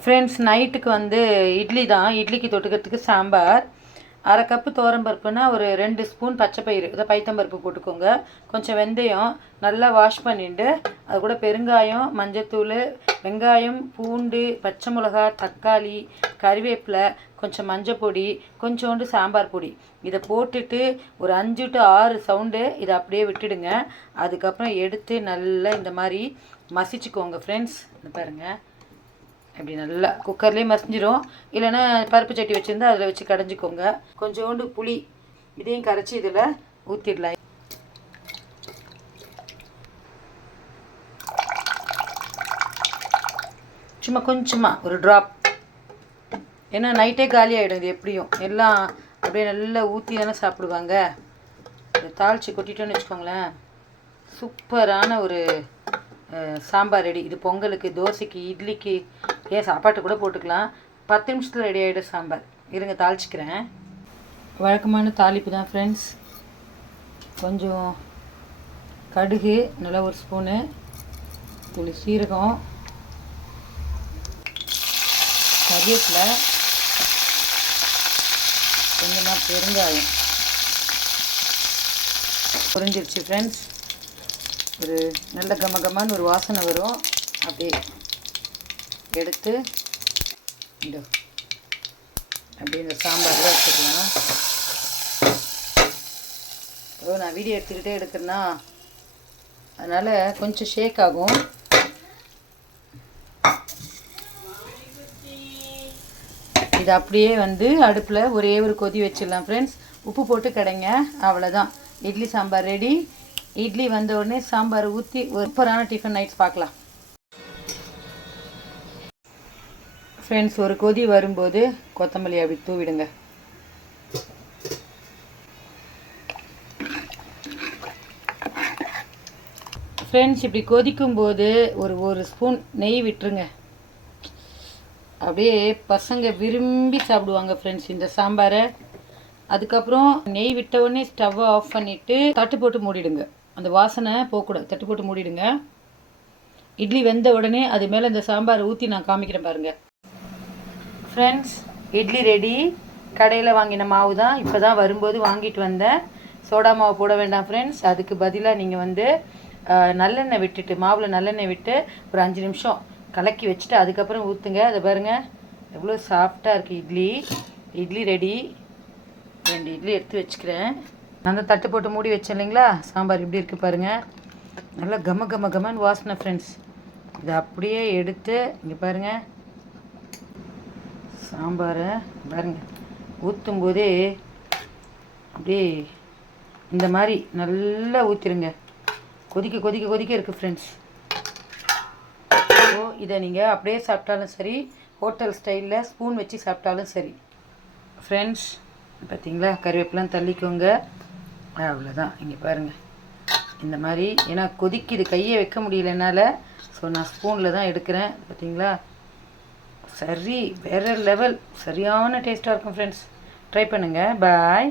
Friends, நைட்டுக்கு வந்து இட்லி தான். இட்லிக்கு தொட்டுக்கிறதுக்கு சாம்பார். அரை கப்பு துவரம்பருப்புனா ஒரு 2 ஸ்பூன் பச்சைப்பயிறு, இதை பைத்தம்பருப்பு போட்டுக்கோங்க. கொஞ்சம் வெந்தயம் நல்லா வாஷ் பண்ணிவிட்டு அது கூட பெருங்காயம், மஞ்சத்தூள், வெங்காயம், பூண்டு, பச்சை மிளகா, தக்காளி, கறிவேப்பிலை, கொஞ்சம் மஞ்சள் பொடி, கொஞ்சோண்டு சாம்பார் பொடி, இதை போட்டுட்டு ஒரு 5 to 6 சவுண்டு இதை அப்படியே விட்டுடுங்க. அதுக்கப்புறம் எடுத்து நல்லா இந்த மாதிரி மசிச்சுக்கோங்க ஃப்ரெண்ட்ஸ். பாருங்கள், அப்படி நல்லா குக்கர்லேயே மசிஞ்சிரும். இல்லைன்னா பருப்பு சட்டி வச்சுருந்தா அதில் வச்சு கடைஞ்சிக்கோங்க. கொஞ்சோண்டு புளி இதையும் கரைச்சி இதில் ஊற்றிடலாம். சும்மா கொஞ்சமாக ஒரு ட்ராப், ஏன்னா நைட்டே காலி ஆகிடும். இது எப்படியும் எல்லாம் அப்படியே நல்லா ஊற்றி தானே சாப்பிடுவாங்க. இதை தாளித்து கொட்டிட்டோன்னு வச்சுக்கோங்களேன், சூப்பரான ஒரு சாம்பார் ரெடி. இது பொங்கலுக்கு, தோசைக்கு, இட்லிக்கு, ஏன் சாப்பாட்டு கூட போட்டுக்கலாம். 10 நிமிஷத்தில் ரெடி ஆகிடும் சாம்பார். இருங்க தாளிச்சிக்கிறேன். வழக்கமான தாளிப்பு தான் ஃப்ரெண்ட்ஸ். கொஞ்சம் கடுகு நல்லா ஒரு ஸ்பூனு, துளி சீரகம், கறிவேப்பிலை, கொஞ்சமாக பெருங்காயம். புரிஞ்சிருச்சு ஃப்ரெண்ட்ஸ். ஒரு நல்ல கமகமான ஒரு வாசனை வரும். அப்படியே எடுத்து அப்படியே இந்த சாம்பாரில் வச்சுக்கலாம். நான் வீடியோ எடுத்துக்கிட்டே எடுக்கிறேன்னா அதனால் கொஞ்சம் ஷேக் ஆகும். இது அப்படியே வந்து அடுப்பில் ஒரே ஒரு கொதி வச்சிடலாம் ஃப்ரெண்ட்ஸ். உப்பு போட்டு கடைங்க, அவ்வளோதான். இட்லி சாம்பார் ரெடி. இட்லி வந்த உடனே சாம்பார் ஊற்றி ஒரு சூப்பரான டிஃபன் நைட்ஸ் பார்க்கலாம் ஃப்ரெண்ட்ஸ். ஒரு கொதி வரும்போது கொத்தமல்லி அப்படி தூவிடுங்க. ஃப்ரெண்ட்ஸ், இப்படி கொதிக்கும்போது ஒரு ஸ்பூன் நெய் விட்டுருங்க. அப்படியே பசங்க விரும்பி சாப்பிடுவாங்க ஃப்ரெண்ட்ஸ் இந்த சாம்பாரை. அதுக்கப்புறம் நெய் விட்ட உடனே ஸ்டவ்வை ஆஃப் பண்ணிவிட்டு தட்டு போட்டு மூடிடுங்க. அந்த வாசனை போகக்கூடாது. தட்டு போட்டு மூடிடுங்க. இட்லி வெந்த உடனே அது மேலே இந்த சாம்பாரை ஊற்றி நான் காமிக்கிறேன் பாருங்கள் ஃப்ரெண்ட்ஸ். இட்லி ரெடி. கடையில் வாங்கின மாவு தான். இப்போ தான் வரும்போது வாங்கிட்டு வந்தேன். சோடா மாவு போட வேண்டாம் ஃப்ரெண்ட்ஸ். அதுக்கு பதிலாக நீங்கள் வந்து நல்லெண்ணெய் விட்டுட்டு, மாவில் நல்லெண்ணெய் விட்டு ஒரு 5 நிமிஷம் கலக்கி வச்சுட்டு அதுக்கப்புறம் ஊற்றுங்க. அதை பாருங்கள் எவ்வளோ சாஃப்டாக இருக்குது இட்லி. இட்லி ரெடி. 2 இட்லி எடுத்து வச்சுக்கிறேன். நான் தான் தட்டு போட்டு மூடி வச்சேன் இல்லைங்களா. சாம்பார் இப்படி இருக்குது பாருங்கள். நல்லா கமன்னு வாசனை ஃப்ரெண்ட்ஸ். இதை அப்படியே எடுத்து இங்கே பாருங்கள், சாம்பாரை பாருங்கள் ஊற்றும் போதே அப்படியே இந்த மாதிரி நல்லா ஊற்றிடுங்க. கொதிக்க இருக்குது ஃப்ரெண்ட்ஸ். ஸோ இதை நீங்கள் அப்படியே சாப்பிட்டாலும் சரி, ஹோட்டல் ஸ்டைலில் ஸ்பூன் வச்சு சாப்பிட்டாலும் சரி ஃப்ரெண்ட்ஸ். பார்த்தீங்களா, கருவேப்பிலாம் தள்ளிக்கோங்க. அவ்வளோதான். இங்கே பாருங்கள் இந்த மாதிரி. ஏன்னா கொதிக்குது, கையை வைக்க முடியல என்னால். ஸோ நான் ஸ்பூனில் தான் எடுக்கிறேன். பார்த்தீங்களா, சரி வேறு லெவல். சரியான டேஸ்ட்டாக இருக்கும் ஃப்ரெண்ட்ஸ். ட்ரை பண்ணுங்கள். பாய்.